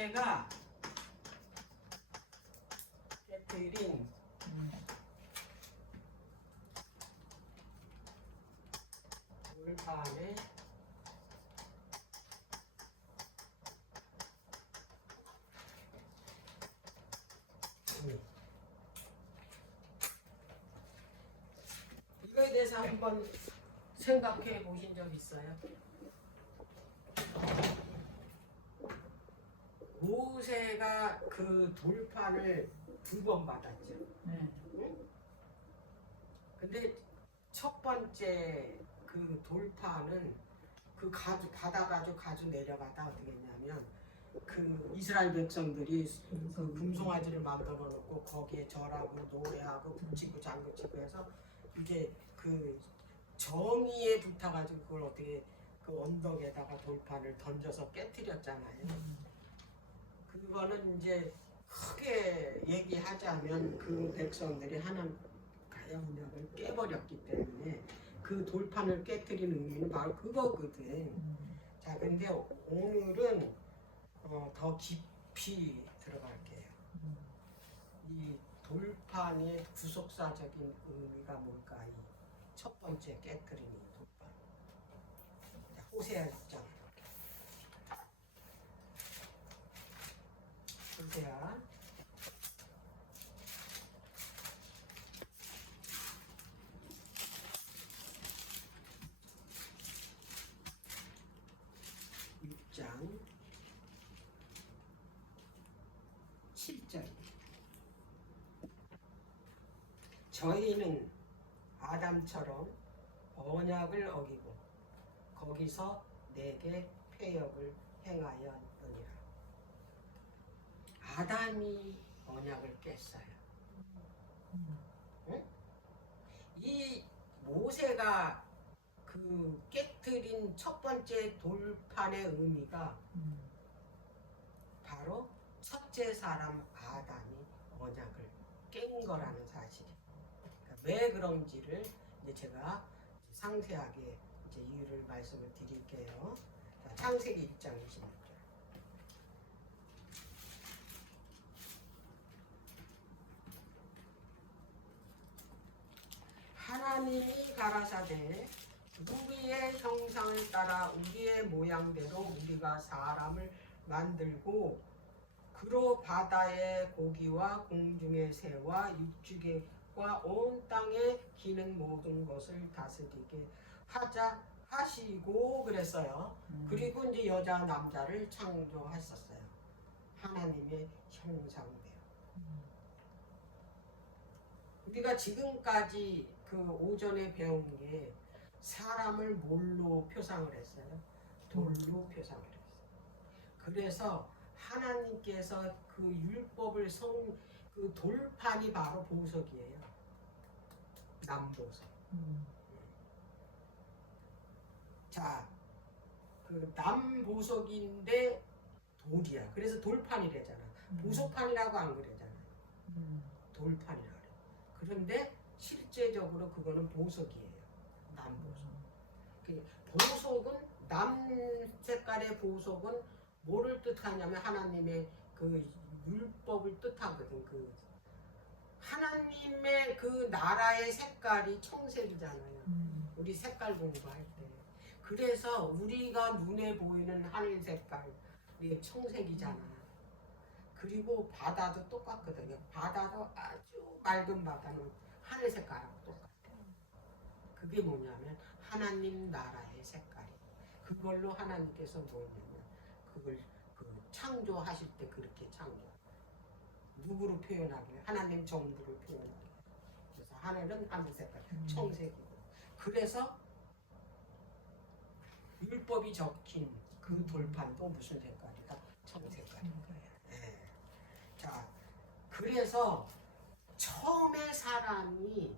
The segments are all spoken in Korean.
모세가 깨뜨린 돌판에 이거에 대해서 한번 생각해 보신 적 있어요? 모세가 그 돌판을 2번 받았죠. 응? 근데 첫 번째 그 돌판은 그 받아가지고 가지고 내려가다 어떻게 했냐면 그 이스라엘 백성들이 그 금송아지를 만들어 놓고 거기에 절하고 노래하고 북치고 장구치고 해서 이게 그 정의에 붙어가지고 그걸 어떻게 그 언덕에다가 돌판을 던져서 깨뜨렸잖아요. 그거는 이제 크게 얘기하자면 그 백성들이 하나님의 언약을 깨버렸기 때문에 그 돌판을 깨뜨리는 의미는 바로 그거거든. 자, 근데 오늘은 더 깊이 들어갈게요. 이 돌판의 구속사적인 의미가 뭘까? 이 첫 번째 깨뜨리는 돌판. 자, 호세아 6장. 호세아 6장 7절. 저희는 아담처럼 언약을 어기고 거기서 내게 패역을 행하였느니라. 아담이 언약을 깼어요. 응? 이 모세가 그 깨뜨린 첫 번째 돌판의 의미가 바로 첫째 사람 아담이 언약을 깬 거라는 사실이에요. 그러니까 왜 그런지를 이제 제가 상세하게 이제 이유를 말씀을 드릴게요. 자, 창세기 1장 26절. 하나님이 가라사대 우리의 형상을 따라 우리의 모양대로 우리가 사람을 만들고 그로 바다의 고기와 공중의 새와 육지개와 온 땅에 기는 모든 것을 다스리게 하자 하시고 그랬어요. 그리고 이제 여자 남자를 창조하셨어요. 하나님의 형상대로. 우리가 지금까지 그 오전에 배운 게 사람을 뭘로 표상을 했어요? 돌로 표상을 했어요. 그래서 하나님께서 그 율법을 그 돌판이 바로 보석이에요. 남보석. 자, 그 남보석인데 돌이야. 그래서 돌판이래잖아. 보석판이라고 안 그러잖아. 돌판이라 그래. 그런데 실제적으로 그거는 보석이에요. 남보석. 그 보석은 남 색깔의 보석은 뭐를 뜻하냐면 하나님의 그 율법을 뜻하거든. 그 하나님의 그 나라의 색깔이 청색이잖아요. 우리 색깔 공부할 때. 그래서 우리가 눈에 보이는 하늘 색깔이 청색이잖아. 그리고 바다도 똑같거든요. 바다도 아주 맑은 바다는 하늘 색깔하고 똑같아요. 그게 뭐냐면 하나님 나라의 색깔이. 그걸로 하나님께서 뭐냐면 그걸 그 창조하실 때 그렇게 창조. 누구로 표현하길래? 하나님 정부를 표현하길래. 그래서 하늘은 하늘 색깔, 청색이고. 그래서 율법이 적힌 그 돌판도 무슨 색깔이다? 청색깔인 거예요. 네. 자, 그래서 처음에 사람이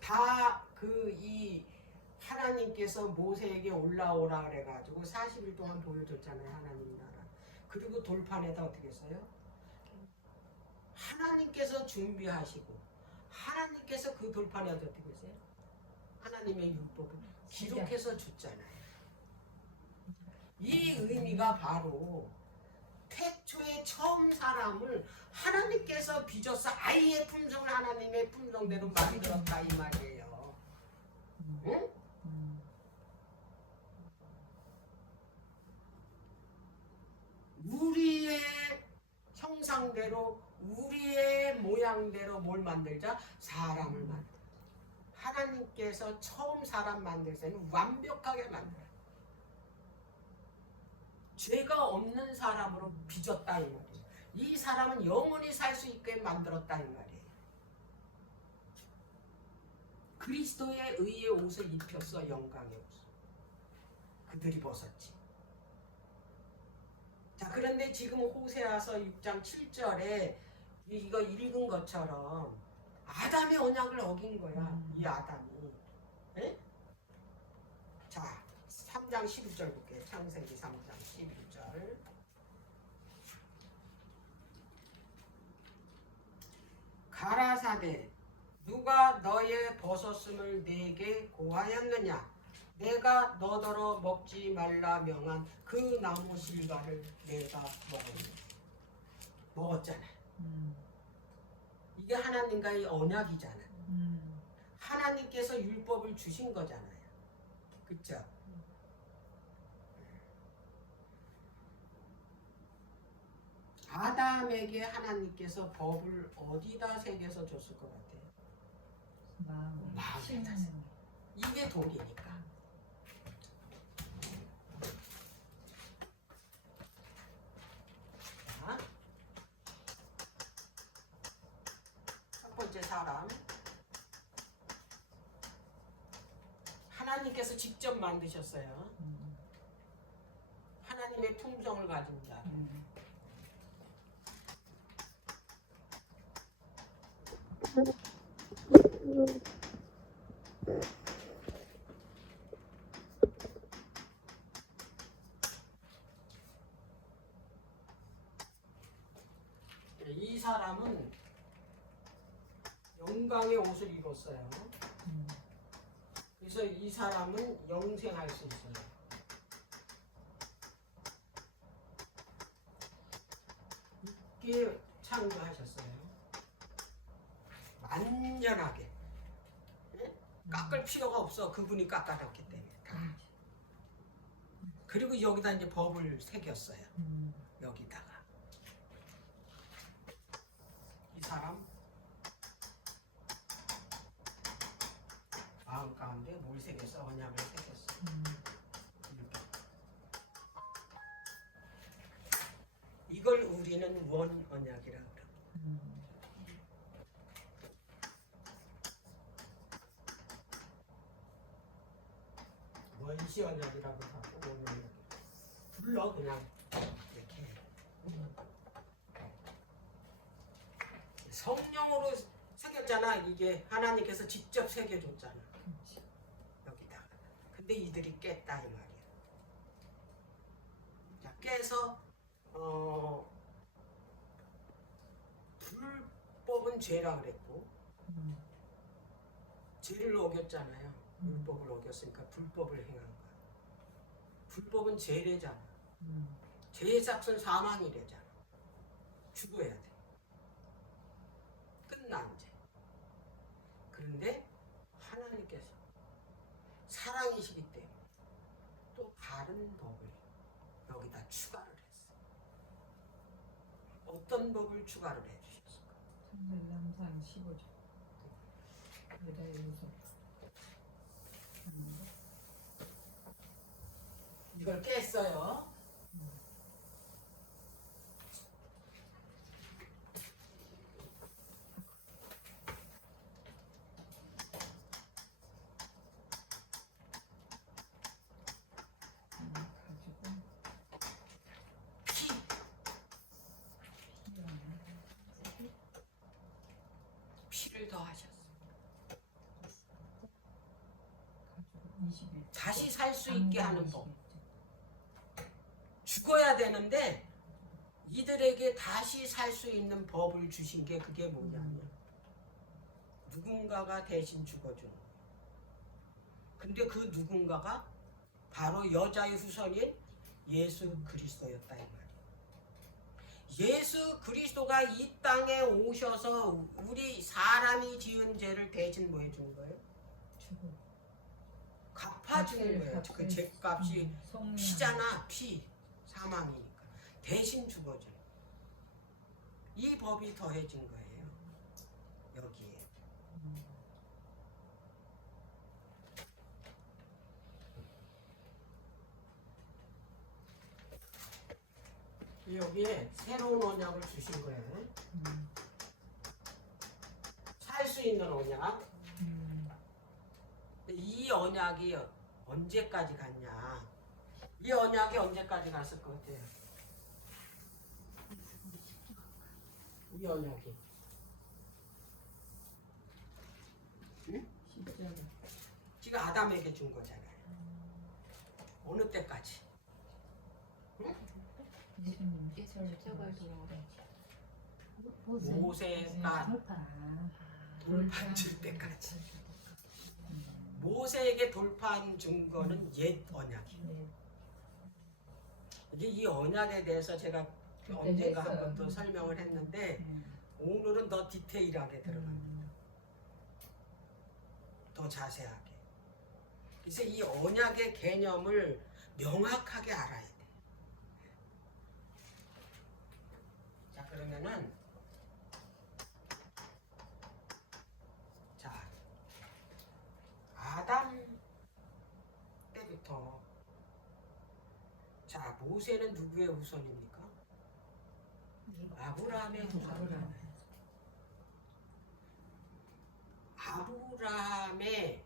다 이 하나님께서 모세에게 올라오라 그래가지고 40일 동안 보여줬잖아요. 하나님 나라. 그리고 돌판에다 어떻게 했어요? 하나님께서 준비하시고 하나님께서 그 돌판에다 어떻게 했어요? 하나님의 율법을 기록해서 줬잖아요. 이 의미가 바로 사람을 하나님께서 빚어서 아이의 품성을 하나님의 품성대로 만들었다 이 말이에요. 응? 우리의 형상대로 우리의 모양대로 뭘 만들자? 사람을 만들자. 하나님께서 처음 사람 만들 때는 완벽하게 만들어요. 죄가 없는 사람으로 빚었다 이 말이에요. 이 사람은 영원히 살 수 있게 만들었다 이 말이에요. 그리스도의 의의 옷을 입혔어. 영광의 옷을 그들이 벗었지. 자, 그런데 지금 호세아서 6장 7절에 이거 읽은 것처럼 아담의 언약을 어긴 거야. 이 아담이. 에? 자, 3장 12절 볼게요. 창세기 3장 12절. 가라사대 누가 너의 버섯음을 내게 고하였느냐? 내가 너더러 먹지 말라 명한 그 나무 실과를 내가 먹었잖아. 이게 하나님과의 언약이잖아. 하나님께서 율법을 주신 거잖아요. 그쵸? 아담에게 하나님께서 법을 어디다 새겨서 줬을 것 같아요? 마음에다. 이게 독이니까. 자, 첫 번째 사람. 하나님께서 직접 만드셨어요. 하나님의 품성을 가진 자. 이 사람은 영광의 옷을 입었어요. 그래서 이 사람은 영생할 수 있어요. 있게 창조하셨어요. 완전하게. 깎을 필요가 없어. 그분이 깎아줬기 때문에. 다. 그리고 여기다 이제 법을 새겼어요. 여기다가. 이 사람 마음 가운데 뭘 새겼어? 언약을 새겼어. 이걸 우리는 원 언약이라 그래요. 원시 언약이라고 하고 원 언약. 불러 그냥 이렇게. 성령으로 새겼잖아. 이게 하나님께서 직접 새겨줬잖아. 여기다가. 근데 이들이 깼다 이 말이야. 자, 깨서 불법은 죄라 그랬고 죄를 어겼잖아요. 율법을 어겼으니까 불법을 행한 거야. 불법은 죄래잖아. 죄의 삭은 사망이래잖아. 죽어야 돼. 끝난 죄. 그런데 하나님께서 사랑이시기 때문에 또 다른 법을 여기다 추가를 했어요. 어떤 법을 추가를 해주셨을까? 창세기 3장 15절. 여자의 옷을 이걸 깼어요. 피를 더하셨어요. 다시 살 수 있게 하는 법. 죽어야 되는데 이들에게 다시 살 수 있는 법을 주신 게 그게 뭐냐면 누군가가 대신 죽어주는 거예요. 근데 그 누군가가 바로 여자의 후손인 예수 그리스도였다 이 말이에요. 예수 그리스도가 이 땅에 오셔서 우리 사람이 지은 죄를 대신 뭐 해준 거예요? 주고 갚아주는 거예요. 그 죄값이 성령. 피잖아. 피. 사망이니까. 대신 죽어줘요. 이 법이 더해진 거예요. 여기에. 여기에 새로운 언약을 주신 거예요. 살 수 있는 언약. 이 언약이 언제까지 갔냐? 이 언약이 언제까지 갔을 것 같아요? 이 언약이. 응? 십자가. 지금 아담에게 준 거잖아요. 어느 때까지? 예수님 십자가에 돌아가셨지. 모세가 돌판. 돌판 줄 때까지. 모세에게 돌판 준 거는 옛 언약이에요. 네. 이제 이 언약에 대해서 제가 언젠가 한 번 더 설명을 했는데 오늘은 더 디테일하게 들어갑니다. 더 자세하게. 그래서 이 언약의 개념을 명확하게 알아야 돼. 자, 그러면은 자, 아담 때부터 자, 모세는 누구의 후손입니까? 아브라함의 후손이잖아요. 아브라함의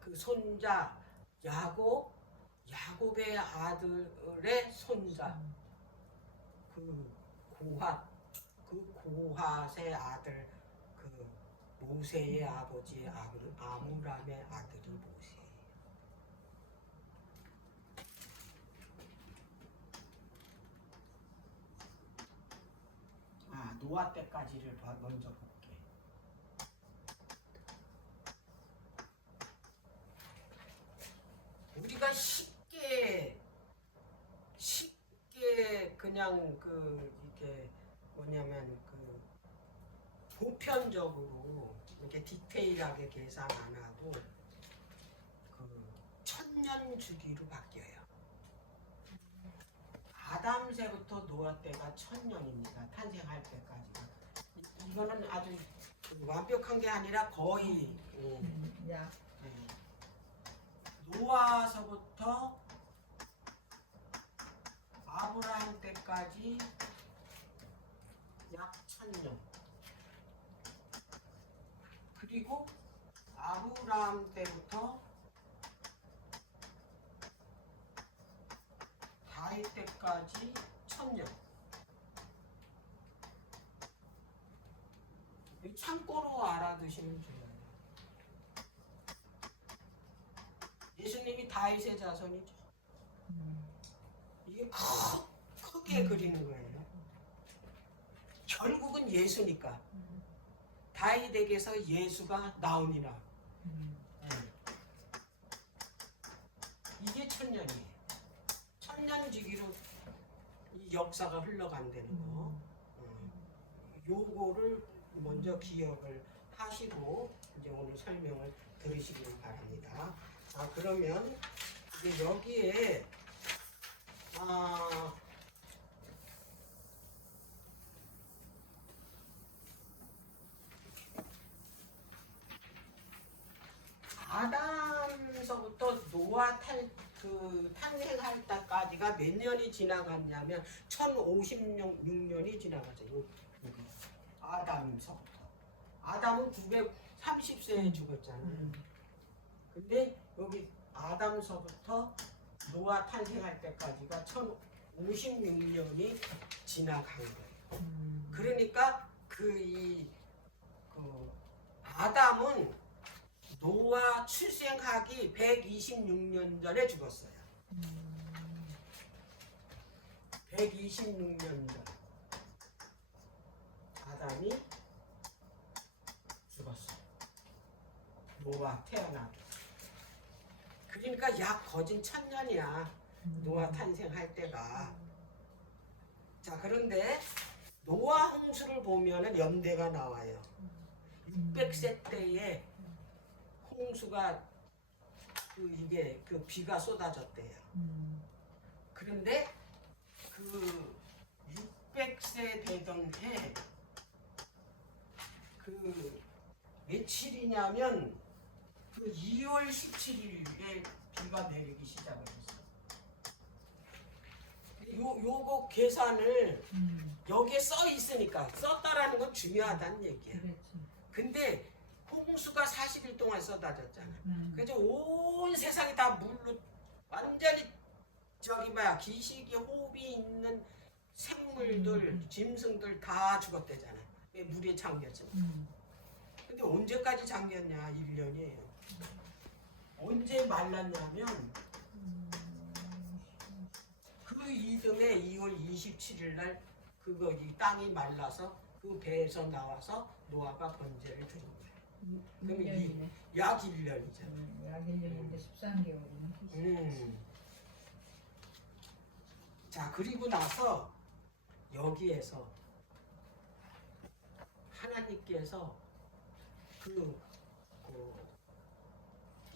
그 손자 야곱의 아들의 손자 그 고핫의 아들 그 모세의 아버지 아므람의 아들이 모세예요. 노아 때까지를 먼저 볼게. 우리가 쉽게 그냥 이게 뭐냐면 보편적으로 이렇게 디테일하게 계산 안 하고 천년 주기로 바뀌어요. 아담세부터 노아 때가 1000년입니다. 탄생할 때까지가. 이거는 아주 완벽한 게 아니라 거의 노아서부터 아브라함 때까지 약 1000년. 그리고 아브라함 때부터 다윗 때까지 1000년. 참고로 알아두시면 좋아요. 예수님이 다윗의 자손이죠. 이게 크게 그리는 거예요. 결국은 예수니까. 다윗에게서 예수가 나오니라. 이게 1000년이에요. 1000년 주기로 이 역사가 흘러간다는 거. 요거를 먼저 기억을 하시고 이제 오늘 설명을 들으시길 바랍니다. 그러면 이제 여기에 아담서부터 노아 탄생할 때까지가 몇 년이 지나갔냐면 1056년이 지나가죠. 여기 아담서부터. 아담은 930세에 죽었잖아요. 근데 여기 아담서부터 노아 탄생할 때까지가 1056년이 지나간 거예요. 그러니까 아담은 노아 출생하기 126년 전에 죽었어요. 126년 전 아담이 죽었어요. 노아 태어나고. 그러니까 약 거진 1000년이야. 노아 탄생할 때가. 자, 그런데 홍수를 보면은 연대가 나와요. 600세 때에 홍수가 이게 비가 쏟아졌대요. 그런데 그 600세 되던 해 며칠이냐면 2월 17일에 비가 내리기 시작을 했어요. 요거 계산을 여기에 써 있으니까 썼다라는 건 중요하다는 얘기야. 그렇지. 근데 홍수가 40일 동안 쏟아졌잖아. 그래서 온 세상이 다 물로 완전히 기식이 호흡이 있는 생물들, 짐승들 다 죽었대잖아. 물에 잠겼지. 근데 언제까지 잠겼냐? 1년이에요. 언제 말랐냐면 그 이듬해 2월 27일 날 이 땅이 말라서 그 배에서 나와서 노아가 번제를 드린 거예요. 그럼 약 1년이잖아. 약 1년인데 13개월이네. 자, 그리고 나서 여기에서 하나님께서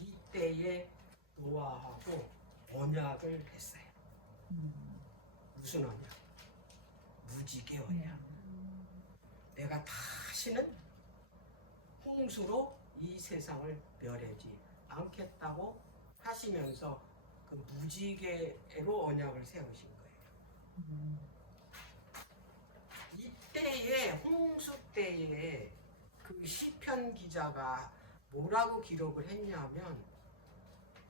이때에 노아하고 언약을 했어요. 무슨 언약? 무지개 언약. 내가 다시는 홍수로 이 세상을 멸하지 않겠다고 하시면서 그 무지개로 언약을 세우신 거예요. 이때에 홍수 때에 그 시편 기자가 뭐라고 기록을 했냐면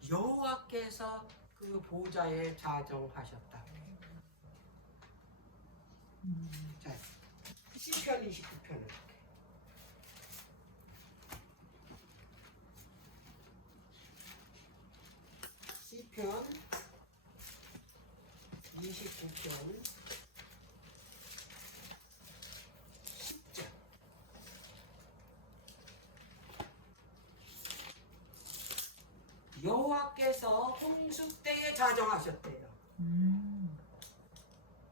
여호와께서 그 보좌에 자정하셨다. 자, 시편 29편을 시편 29편 10절. 여호와께서 홍수 때에 자정하셨대요.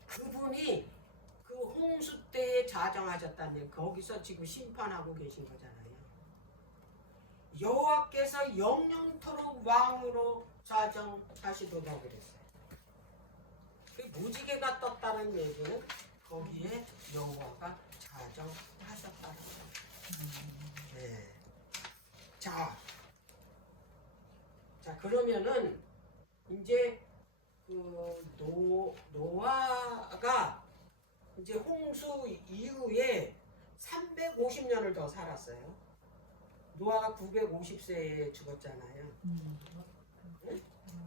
그분이 그 홍수 때에 자정하셨다는 거기서 지금 심판하고 계신 거잖아요. 여호와께서 영영토록 왕으로 자정하시도다 그랬어요. 그 무지개가 떴다는 얘기는 거기에 여호와가 자정하셨다는 거예요. 네. 자, 그러면은 이제 노아가 이제 홍수 이후에 350년을 더 살았어요. 노아가 950세에 죽었잖아요.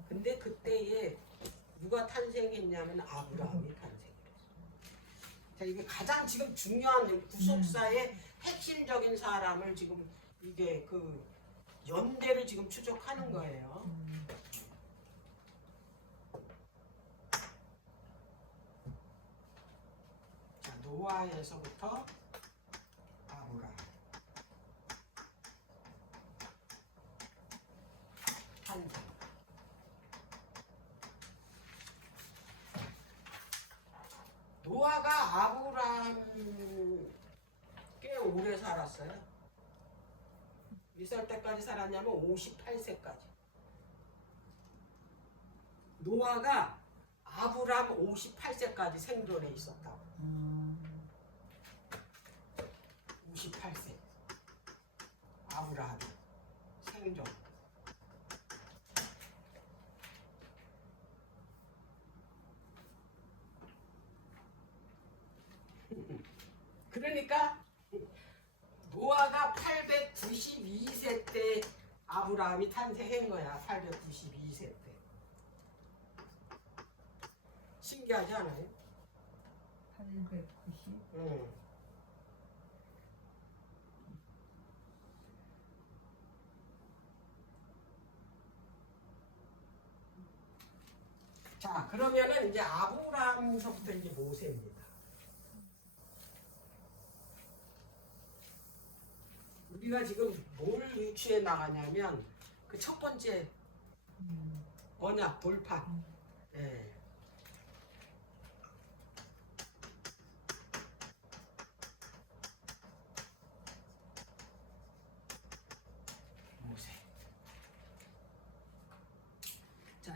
근데 그때에 누가 탄생했냐면 아브라함이 탄생했어요. 자, 이게 가장 지금 중요한 구속사의 핵심적인 사람을 지금 이게 연대를 지금 추적하는 거예요. 자, 노아에서부터 아브라함 탄생. 노아가 아브라함 꽤 오래 살았어요. 몇 살 때까지 살았냐면 58세까지. 노아가 아브라함 58세까지 생존해 있었다고. 58세. 아브라함 생존. 그러니까 노아가 892세 때 아브라함이 탄생한 거야. 892세 때. 신기하지 않아요? 890. 응. 자, 그러면은 이제 아브라함서부터 이제 모세입니다. 우리가 지금 뭘 유추해 나가냐면 그 첫 번째 언약 돌판. 예.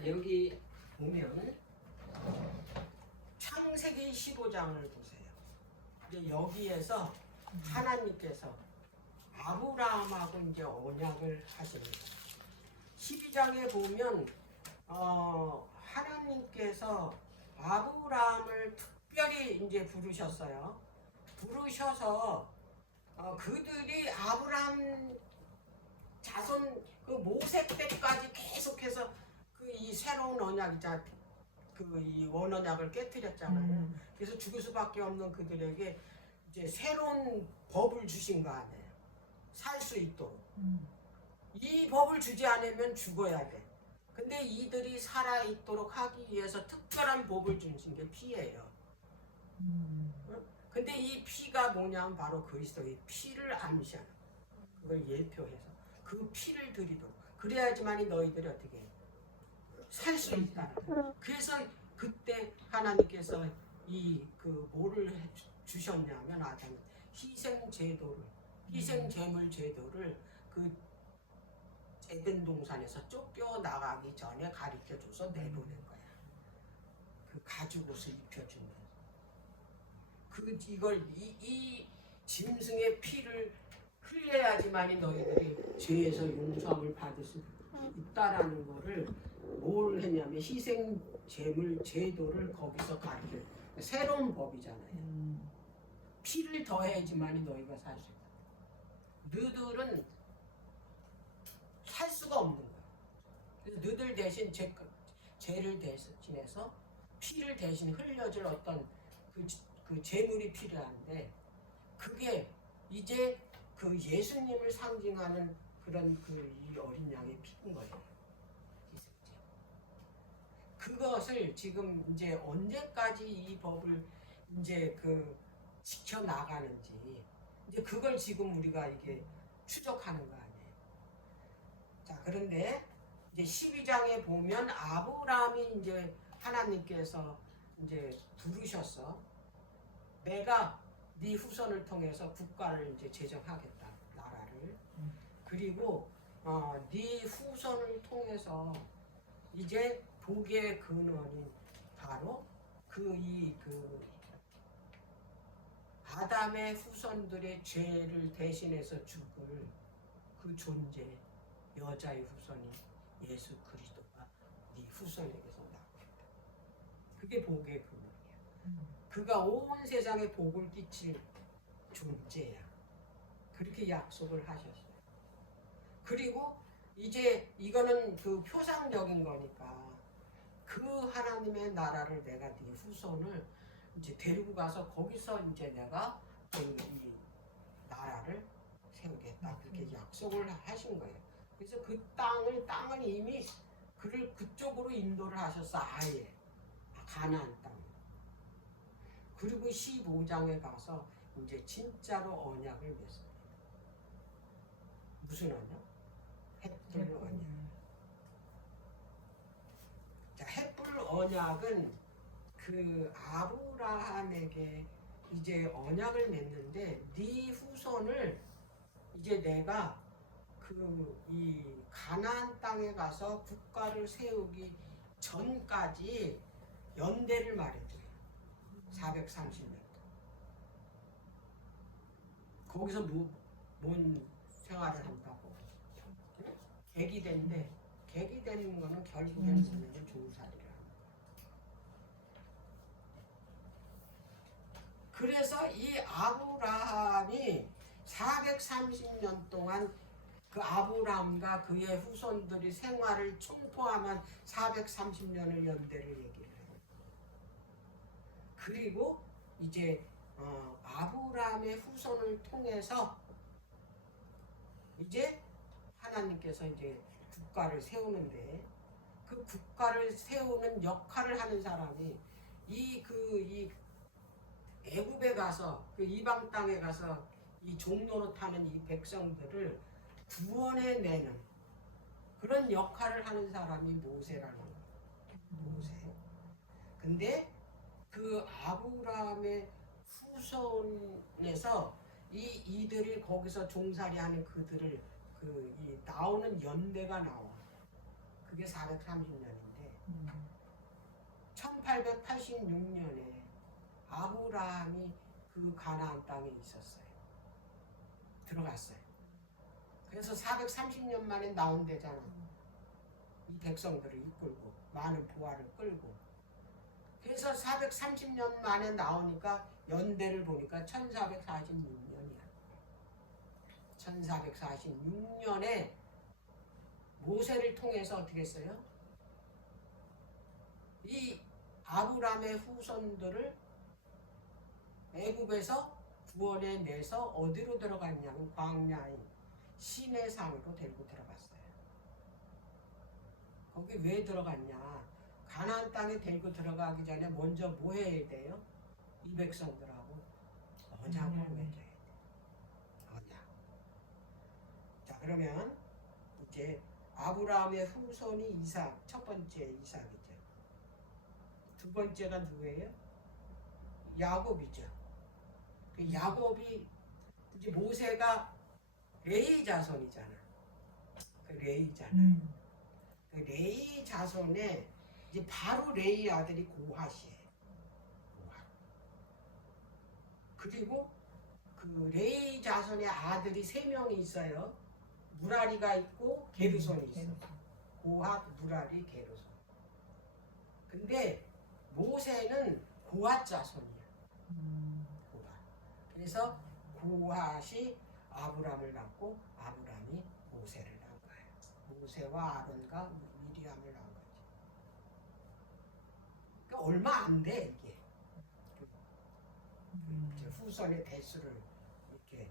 자, 여기 보면 창세기 15장을 보세요. 이제 여기에서 하나님께서 아브라함하고 이제 언약을 하십니다. 12장에 보면 하나님께서 아브라함을 특별히 이제 부르셨어요. 부르셔서 그들이 아브라함 자손 그 모세 때까지 계속해서 그 이 새로운 언약이자 그 이 원언약을 깨뜨렸잖아요. 그래서 죽을 수밖에 없는 그들에게 이제 새로운 법을 주신 거 아니에요. 살 수 있도록. 이 법을 주지 않으면 죽어야 돼. 근데 이들이 살아 있도록 하기 위해서 특별한 법을 주신 게 피예요. 근데 이 피가 뭐냐면 바로 그리스도의 피를 암시하는 그걸 예표해서 그 피를 드리도록 그래야지만이 너희들이 어떻게 살 수 있다. 그래서 그때 하나님께서 이 그 뭐를 주셨냐면 아담 희생 제도를 희생 제물 제도를 그 에덴 동산에서 쫓겨 나가기 전에 가르쳐 줘서 내보낸 거야. 그 가죽 옷을 입혀주는. 이걸 이 짐승의 피를 흘려야지만이 너희들이 죄에서 용서함을 받을 수 있다라는 거를 뭘 했냐면 희생 제물 제도를 거기서 가르쳐. 새로운 법이잖아요. 피를 더해야지만이 너희가 살 수 있다. 너희들은 살 수가 없는 거야. 그래서 너희들 대신 죄를 대신해서 피를 대신 흘려줄 어떤 그 제물이 필요한데 그게 이제 그 예수님을 상징하는 그런 이 어린 양의 피인 거예요. 그것을 지금 이제 언제까지 이 법을 이제 그 지켜 나가는지 이제 그걸 지금 우리가 이게 추적하는 거 아니에요. 자, 그런데 이제 12장에 보면 아브라함이 이제 하나님께서 이제 부르셨어. 내가 네 후손을 통해서 국가를 이제 제정하겠다, 나라를. 그리고 네 후손을 통해서 이제 복의 근원인 바로 그 아담의 후손들의 죄를 대신해서 죽을 그 존재 여자의 후손인 예수 그리스도가 네 후손에게서 나오겠다. 그게 복의 근원이야. 그가 온 세상에 복을 끼칠 존재야. 그렇게 약속을 하셨어요. 그리고 이제 이거는 그 표상적인 거니까 그 하나님의 나라를 내가 네 후손을 이제 데리고 가서 거기서 이제 내가 이 나라를 세우겠다. 그렇게 약속을 하신 거예요. 그래서 그 땅을 이미 그를 그쪽으로 인도를 하셨어. 아예 가나안 땅. 그리고 15장에 가서 이제 진짜로 언약을 맺습니다. 무슨 언약? 햇불 언약. 자, 햇불 언약은 그 아브라함에게 이제 언약을 맺는데 네 후손을 이제 내가 그 이 가나안 땅에 가서 국가를 세우기 전까지 연대를 말해줘요. 430년. 거기서 뭔 생활을 한다고? 객이 되는 거는 결국에는 뭐냐면 종살이라. 그래서 이 아브라함이 430년 동안 그 아브라함과 그의 후손들이 생활을 총포함한 430년을 연대를 얘기를 해요. 그리고 이제 아브라함의 후손을 통해서 이제 하나님께서 이제 국가를 세우는데 그 국가를 세우는 역할을 하는 사람이 이 애굽에 가서 그 이방 땅에 가서 이 종노릇하는 이 백성들을 구원해내는 그런 역할을 하는 사람이 모세라는 거예요. 모세. 근데 그 아브라함의 후손에서 이들이 거기서 종살이하는 그들을 이 나오는 연대가 나와. 그게 430년인데 1886년에 아브라함이 그 가나안 땅에 있었어요. 들어갔어요. 그래서 430년 만에 나온 데잖아. 이 백성들을 이끌고 많은 부하를 끌고. 그래서 430년 만에 나오니까 연대를 보니까 1446년이야. 1446년에 모세를 통해서 어떻게 했어요? 이 아브라함의 후손들을 애굽에서 구원해 내서 어디로 들어갔냐면 광야인 시내산으로 데리고 들어갔어요. 거기 왜 들어갔냐? 가나안 땅에 데리고 들어가기 전에 먼저 뭐 해야 돼요? 이 백성들하고 언약을 맺어야 돼. 언약. 자, 그러면 이제 아브라함의 후손이 이삭, 첫 번째 이삭이죠. 두 번째가 누구예요? 야곱이죠. 그 야곱이 이제 모세가 레위 자손이잖아. 그 레위잖아. 그 레위 자손에 이제 바로 레위 아들이 고핫이에요. 고핫. 그리고 그 레위 자손의 아들이 3명이 있어요. 무라리가 있고 게르손이 있어. 고핫, 무라리, 게르손. 근데 모세는 고핫 자손이야. 고핫. 그래서 고핫이 아브람을 낳고 아브람이 모세를 낳은 거예요. 모세와 아론과 미리암을 낳은 거지. 그러니까 얼마 안 돼 이게. 그 후손의 대수를 이렇게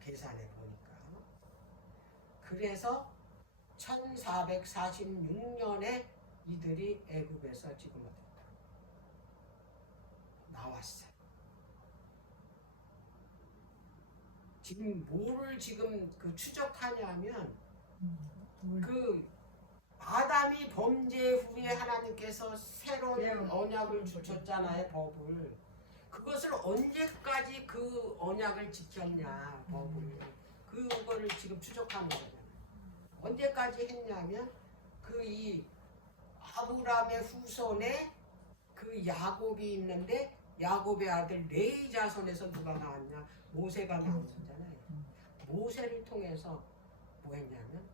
계산해 보니까. 그래서 1446년에 이들이 애굽에서 지금 나왔어요. 지금 뭐를 지금 그 추적하냐면 그 아담이 범죄 후에 하나님께서 새로운 언약을 주셨잖아요, 법을. 그것을 언제까지 그 언약을 지켰냐, 법을. 그거를 지금 추적하는 거잖아요. 언제까지 했냐면 그 이 아브라함의 후손에 그 야곱이 있는데 야곱의 아들 레위 자손에서 누가 나왔냐? 모세가 나온 거잖아요. 모세를 통해서 뭐 했냐면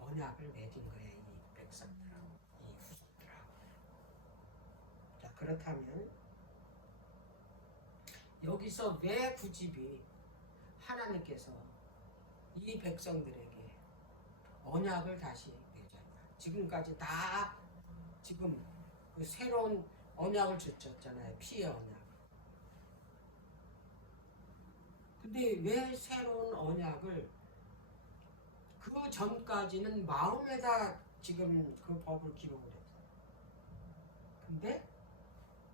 언약을 맺은 거예요. 이 백성들하고 이 후손들하고. 자, 그렇다면 여기서 왜 굳이 하나님께서 이 백성들에게 언약을 다시 맺었냐? 지금까지 다 지금 그 새로운 언약을 주셨잖아요. 피의 언약. 근데 왜 새로운 언약을 그 전까지는 마음에다 지금 그 법을 기록을 했어요. 근데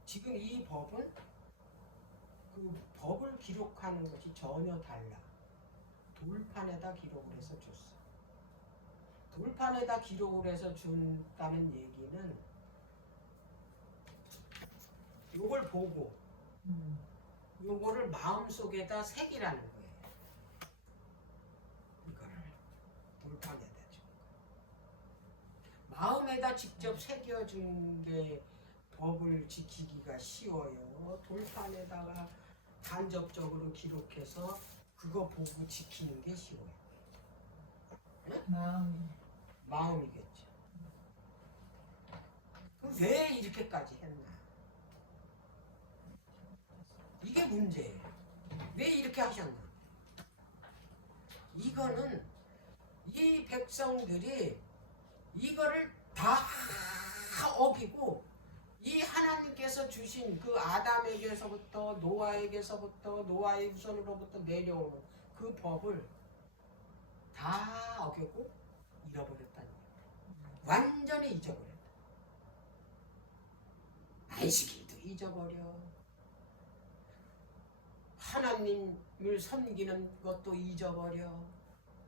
지금 이 법은 그 법을 기록하는 것이 전혀 달라. 돌판에다 기록을 해서 줬어. 돌판에다 기록을 해서 준다는 얘기는 요걸 보고 요거를 마음속에다 새기라는 거예요. 이거를 돌판에다 준 거. 마음에다 직접 새겨준 게 법을 지키기가 쉬워요. 돌판에다가 간접적으로 기록해서 그거 보고 지키는 게 쉬워요. 네? 마음이겠죠. 그럼 왜 이렇게까지 했나? 이게 문제예요. 왜 이렇게 하셨나? 이거는 이 백성들이 이거를 다 어기고 이 하나님께서 주신 그 아담에게서부터 노아에게서부터 노아의 후손으로부터 내려오는 그 법을 다 어겼고 잃어버렸다는 거예요. 완전히 잊어버렸다. 안식일도 잊어버려. 하나님을 섬기는 것도 잊어버려.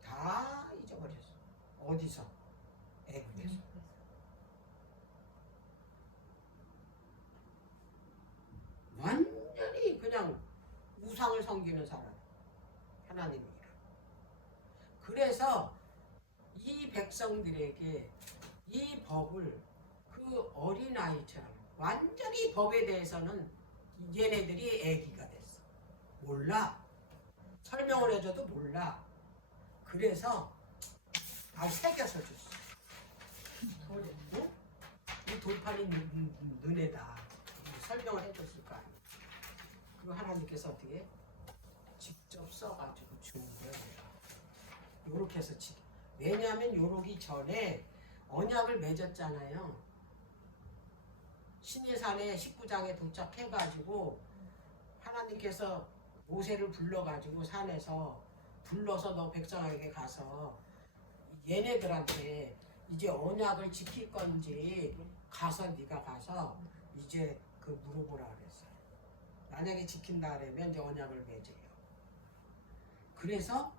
다 잊어버렸어. 어디서? 애굽에서. 완전히 그냥 우상을 섬기는 사람. 하나님이라. 그래서 이 백성들에게 이 법을 그 어린아이처럼 완전히 법에 대해서는 얘네들이 애기가 됐어. 몰라. 설명을 해줘도 몰라. 그래서 다 새겨서 줬어. 응? 이 돌판이 너네다. 설명을 해줬을 거 아니야. 그리고 하나님께서 어떻게 직접 써가지고 주는 거야. 요렇게 해서 왜냐하면 요러기 전에 언약을 맺었잖아요. 시내산에 19장에 도착해가지고 하나님께서 모세를 불러가지고 산에서 불러서 너 백성에게 가서 얘네들한테 이제 언약을 지킬 건지 가서 네가 가서 이제 그 물어보라 그랬어요. 만약에 지킨다 그러면 이제 언약을 맺어요. 그래서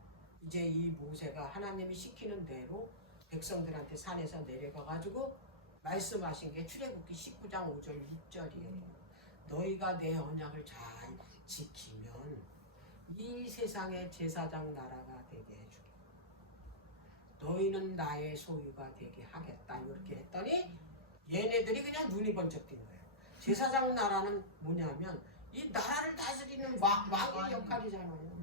이제 이 모세가 하나님이 시키는 대로 백성들한테 산에서 내려가가지고 말씀하신 게 출애굽기 19장 5절 6절이에요. 너희가 내 언약을 잘 지키면 이 세상의 제사장 나라가 되게 해주겠다. 너희는 나의 소유가 되게 하겠다. 이렇게 했더니 얘네들이 그냥 눈이 번쩍 뜬 거예요. 제사장 나라는 뭐냐면 이 나라를 다스리는 왕의 역할이잖아요.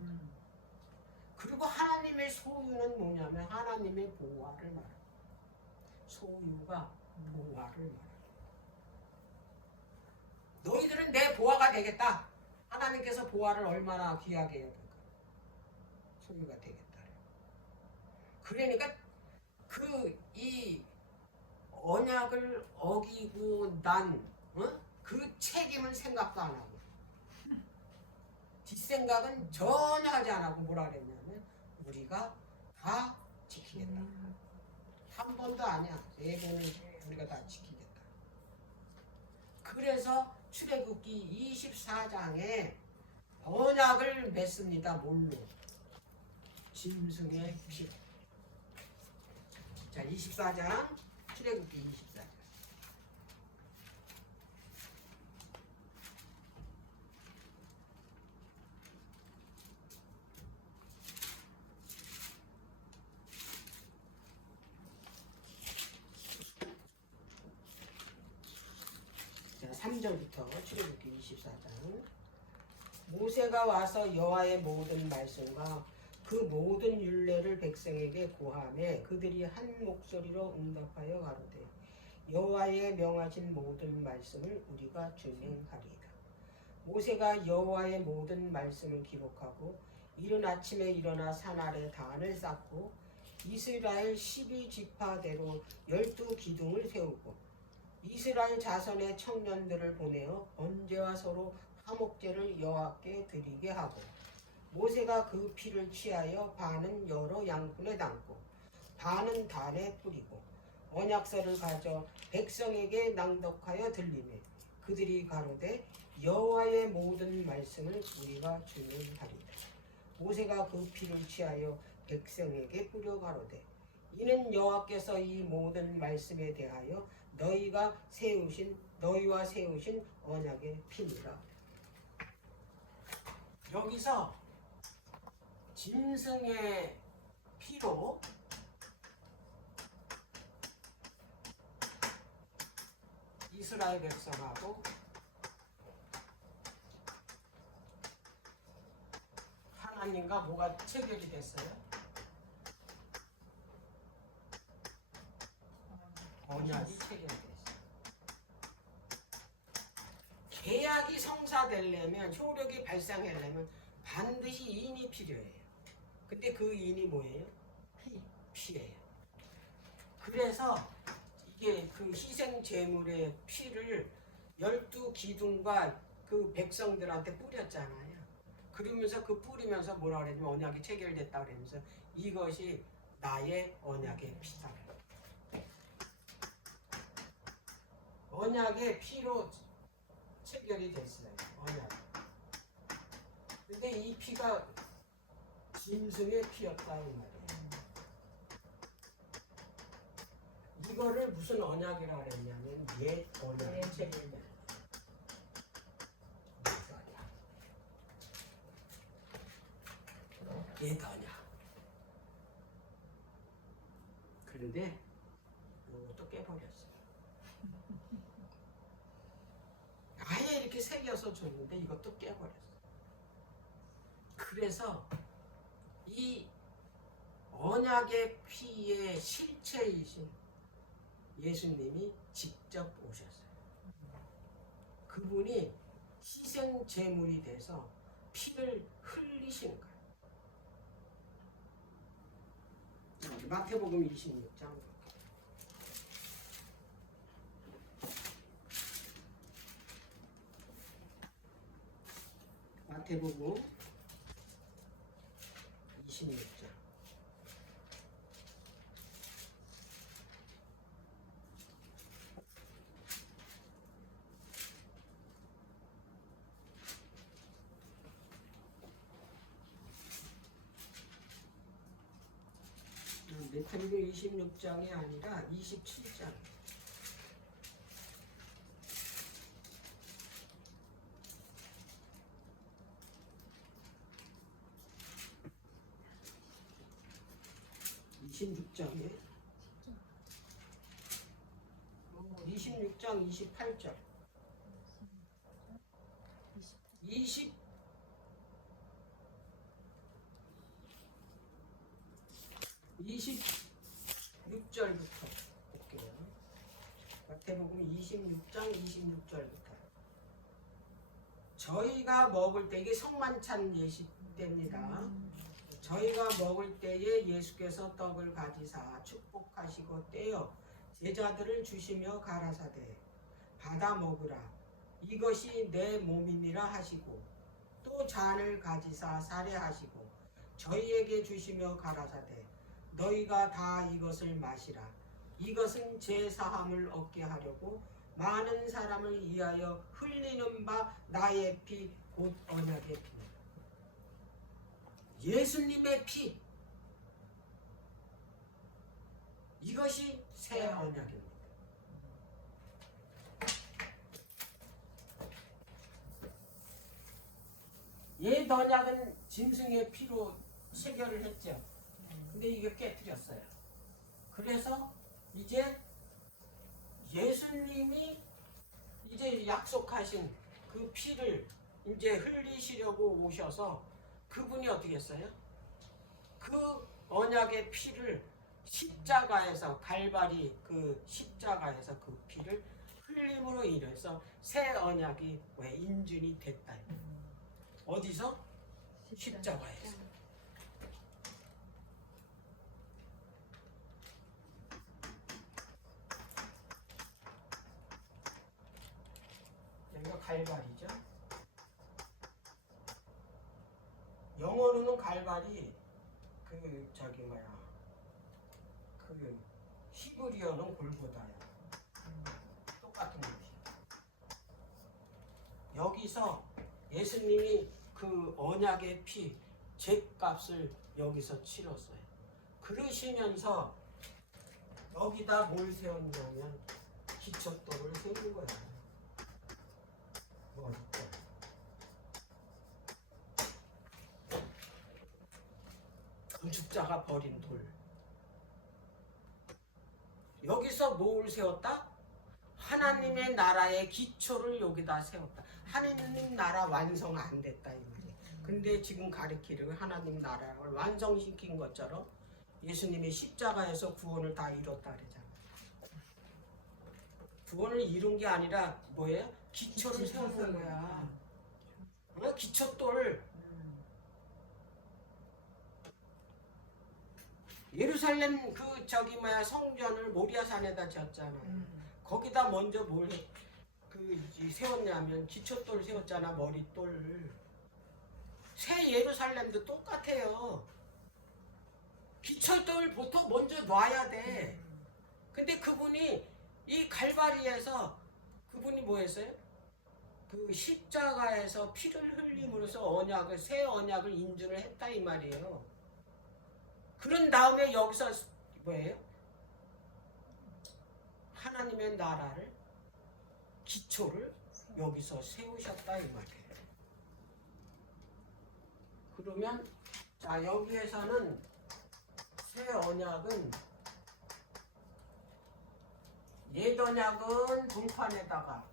그리고 하나님의 소유는 뭐냐면 하나님의 보화를 말해요. 소유가 보화를 말해요. 너희들은 내 보화가 되겠다. 하나님께서 보화를 얼마나 귀하게 해야 될까? 소유가 되겠다. 그러니까 이 언약을 어기고 난 그 책임은 생각도 안 하고 뒷생각은 전혀 하지 안 하고 뭐라 그랬냐면 우리가 다 지키겠다. 한 번도 아니야. 4번은 우리가 다 지키겠다. 그래서 출애굽기 24장에 언약을 맺습니다. 뭘로? 짐승의 피. 자, 24장 출애굽기 24장. 자, 3절부터 출애굽기 24장. 모세가 와서 여호와의 모든 말씀과 그 모든 율례를 백성에게 고하매 그들이 한 목소리로 응답하여 가로되 여호와의 명하신 모든 말씀을 우리가 준행하리이다. 모세가 여호와의 모든 말씀을 기록하고 이른 아침에 일어나 산 아래 단을 쌓고 이스라엘 12지파대로 12기둥을 세우고 이스라엘 자손의 청년들을 보내어 번제와 서로 화목제를 여호와께 드리게 하고 모세가 그 피를 취하여 반은 여러 양푼에 담고 반은 단에 뿌리고 언약서를 가져 백성에게 낭독하여 들리매 그들이 가로되 여호와의 모든 말씀을 우리가 준행하리이다. 모세가 그 피를 취하여 백성에게 뿌려 가로되 이는 여호와께서 이 모든 말씀에 대하여 너희와 세우신 언약의 피니라. 여기서 짐승의 피로 이스라엘 백성하고 하나님과 뭐가 체결이 됐어요? 언약이 체결됐어요. 계약이 성사되려면 효력이 발생하려면 반드시 인이 필요해요. 근데 그 인이 뭐예요? 피예요. 그래서 이게 그 희생 제물의 피를 12기둥과 그 백성들한테 뿌렸잖아요. 그러면서 그 뿌리면서 뭐라 그랬냐면 언약이 체결됐다 그러면서 이것이 나의 언약의 피다. 언약의 피로 체결이 됐어요. 언약. 근데 이 피가 짐승의 피였다 이 말이에요. 이거를 무슨 언약이라 그랬냐면 옛 언약 체결된 옛 언약. 그런데 이것도 깨버렸어요. 챙겨서 줬는데 이것도 깨버렸어. 그래서 이 언약의 피의 실체이신 예수님이 직접 오셨어요. 그분이 희생 제물이 돼서 피를 흘리신 거예요. 마태복음 26장. 마태복음 26장. 마태복음 26장이 아니라 27장. (26장에) 26장 28절 26절부터 볼게요. 마태복음 26장 26절부터. 저희가 먹을 때, 이게 성만찬 예식 때입니다. 저희가 먹을 때에 예수께서 떡을 가지사 축복하시고 떼어 제자들을 주시며 가라사대 받아 먹으라, 이것이 내 몸이니라 하시고, 또 잔을 가지사 사례하시고 저희에게 주시며 가라사대 너희가 다 이것을 마시라, 이것은 제 사함을 얻게 하려고 많은 사람을 위하여 흘리는 바 나의 피 곧 언약의 피. 예수님의 피, 이것이 새 언약입니다. 옛 언약은 짐승의 피로 체결을 했죠. 근데 이게 깨뜨렸어요. 그래서 이제 예수님이 이제 약속하신 그 피를 이제 흘리시려고 오셔서 그분이 어떻게 했어요? 그 언약의 피를 십자가에서, 갈바리 그 십자가에서 그 피를 흘림으로 인해서 새 언약이 왜 인준이 됐다. 어디서? 십자가에서. 여기가 갈바리죠. 영어로는 갈바리, 그 저기 뭐야, 그 히브리어는 골고다야. 똑같은 것이야. 여기서 예수님이 그 언약의 피, 죗값을 여기서 치렀어요. 그러시면서 여기다 뭘 세웠냐면 기초돌을 세운 거야. 어딨죠? 건축자가 버린 돌. 여기서 뭘 세웠다? 하나님의 나라의 기초를 여기다 세웠다. 하나님 나라 완성 안 됐다 이 말이에요. 근데 지금 가리키를 하나님 나라를 완성시킨 것처럼 예수님이 십자가에서 구원을 다 이뤘다 그러잖아. 구원을 이룬 게 아니라 뭐예요? 기초를 세운 거야. 기초돌. 예루살렘 그 저기 뭐야 성전을 모리아산에다 지었잖아요. 거기다 먼저 뭘 세웠냐면 기초돌 세웠잖아. 머릿돌. 새 예루살렘도 똑같아요. 기초돌부터 먼저 놔야 돼. 근데 그분이 이 갈바리에서 그분이 뭐 했어요? 그 십자가에서 피를 흘림으로써 언약을, 새 언약을 인준을 했다 이 말이에요. 그런 다음에 여기서 뭐예요? 하나님의 나라를, 기초를 여기서 세우셨다 이 말이에요. 그러면 자 여기에서는 새 언약은, 옛 언약은 돌판에다가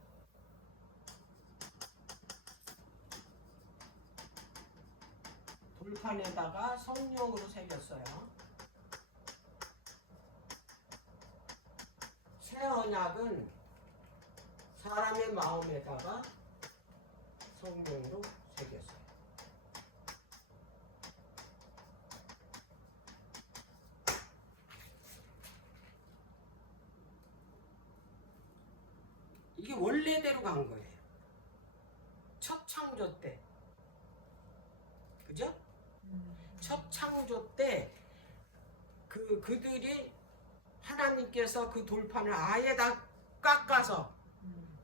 돌판에다가 성령으로 새겼어요. 새 언약은 사람의 마음에다가 성령으로 새겼어요. 이게 원래대로 간 거예요. 첫 창조 때. 그죠? 첫 창조 때 그들이 하나님께서 그 돌판을 아예 다 깎아서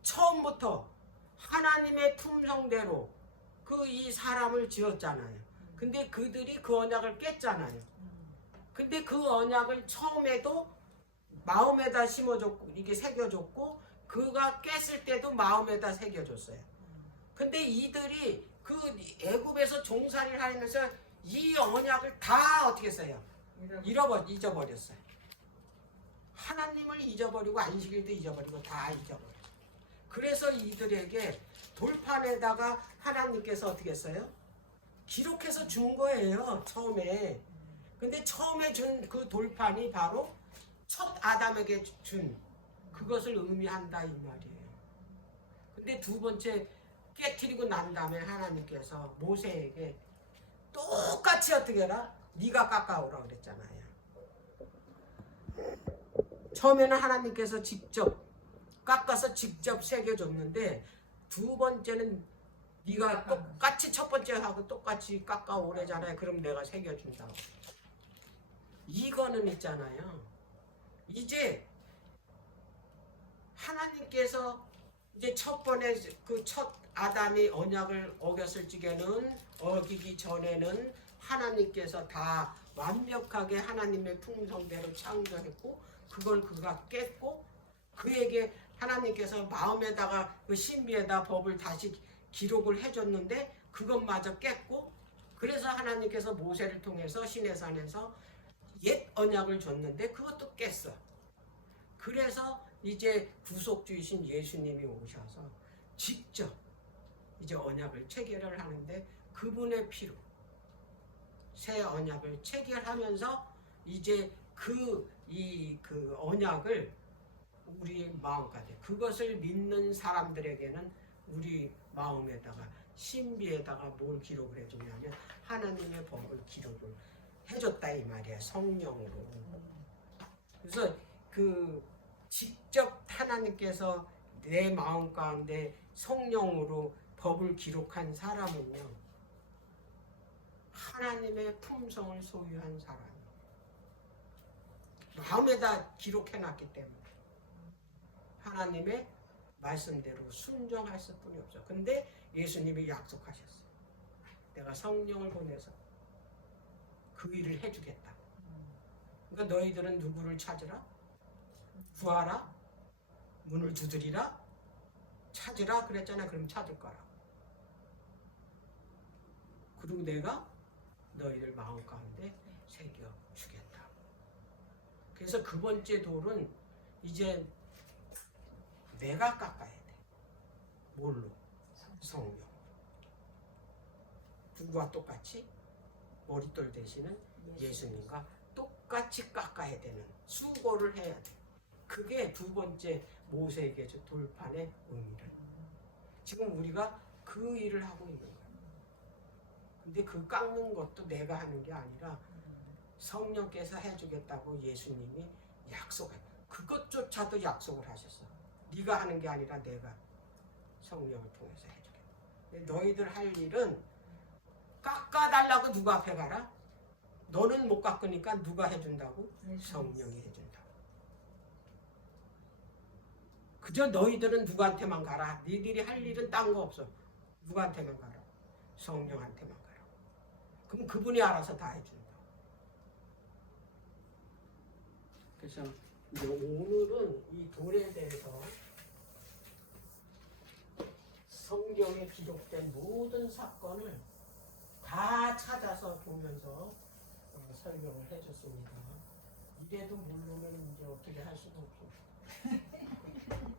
처음부터 하나님의 품성대로 그 이 사람을 지었잖아요. 근데 그들이 그 언약을 깼잖아요. 근데 그 언약을 처음에도 마음에다 심어줬고 이게 새겨줬고 그가 깼을 때도 마음에다 새겨줬어요. 근데 이들이 그 애굽에서 종살이를 하면서 이 언약을 다 어떻게 했어요? 잊어버렸어요. 하나님을 잊어버리고 안식일도 잊어버리고 다 잊어버렸어요. 그래서 이들에게 돌판에다가 하나님께서 어떻게 했어요? 기록해서 준 거예요. 처음에. 근데 처음에 준 그 돌판이 바로 첫 아담에게 준 그것을 의미한다 이 말이에요. 근데 두 번째 깨트리고 난 다음에 하나님께서 모세에게 똑같이 어떻게 해라? 네가 깎아오라 그랬잖아요. 처음에는 하나님께서 직접 깎아서 직접 새겨줬는데 두 번째는 네가 똑같이 첫 번째 하고 똑같이 깎아오래잖아요. 그럼 내가 새겨준다고. 이거는 있잖아요. 이제 하나님께서 이제 첫 번에 그 첫 아담이 언약을 어겼을 적에는 어기기 전에는 하나님께서 다 완벽하게 하나님의 품성대로 창조했고 그걸 그가 깼고 그에게 하나님께서 마음에다가 그 신비에다 법을 다시 기록을 해줬는데 그것마저 깼고 그래서 하나님께서 모세를 통해서 시내산에서 옛 언약을 줬는데 그것도 깼어. 그래서 이제 구속주이신 예수님이 오셔서 직접 이제 언약을 체결을 하는데 그분의 피로 새 언약을 체결하면서 이제 그 언약을 우리 마음까지 그것을 믿는 사람들에게는 우리 마음에다가 신비에다가 뭘 기록을 해주냐면 하나님의 법을 기록을 해줬다 이 말이야. 성령으로. 그래서 그 직접 하나님께서 내 마음 가운데 성령으로 법을 기록한 사람은요 하나님의 품성을 소유한 사람이에요. 마음에다 기록해놨기 때문에 하나님의 말씀대로 순종했을 뿐이 없어. 근데 예수님이 약속하셨어요. 내가 성령을 보내서 그 일을 해주겠다. 그러니까 너희들은 누구를 찾으라? 구하라? 문을 두드리라? 찾으라? 그랬잖아. 그럼 찾을 거라. 그리고 내가 너희들 마음 가운데 새겨주겠다. 그래서 그 번째 돌은 이제 내가 깎아야 돼. 뭘로? 성령. 누구와 똑같이? 머릿돌 대신은 예수님과 똑같이 깎아야 되는 수고를 해야 돼. 그게 두 번째 모세에게 준 돌판의 의미를. 지금 우리가 그 일을 하고 있는 거야. 근데 그 깎는 것도 내가 하는 게 아니라 성령께서 해주겠다고 예수님이 약속해. 그것조차도 약속을 하셨어. 네가 하는 게 아니라 내가 성령을 통해서 해주겠다. 너희들 할 일은 깎아달라고 누가 앞에 가라? 너는 못 깎으니까 누가 해준다고? 성령이 해준다고. 그저 너희들은 누구한테만 가라. 니들이 할 일은 딴 거 없어. 누구한테만 가라? 성령한테만 가라. 그럼 그분이 알아서 다 해준다. 그래서 이제 오늘은 이 돌에 대해서 성경에 기록된 모든 사건을 다 찾아서 보면서 설명을 해줬습니다. 이래도 모르면 이제